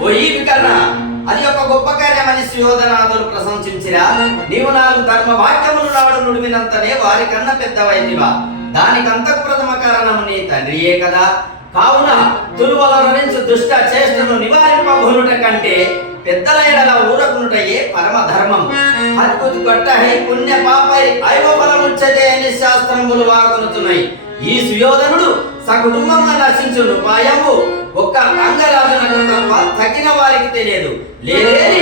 ఓ వికరణ అది ఒక గొప్ప కార్యమని సుయోధనాథులు ప్రశంసించిరా. నీవు నాలుగు ధర్మ వాక్యములు నాడు నుడివినంతనే వారి కన్నా పెద్దవైనవా దానికి ప్రథమ కారణము నీ తండ్రియే కదా. కావున తులువల నుంచి దుష్ట చేష్టను నివారింపబోనుట కంటే పెద్దలైన ఊరకునుటయే పరమ ధర్మం అద్భుత కొట్టహై పుణ్య పాపై ఐవఫలముచ్చదే అని శాస్త్రములు వాకునుతున్నాయి ఈ సుయోధనుడు సకుటుంబంగా నశించును. పాయము ఒక్క అంగరాజునకు వారికి తెలియదు. లేదేని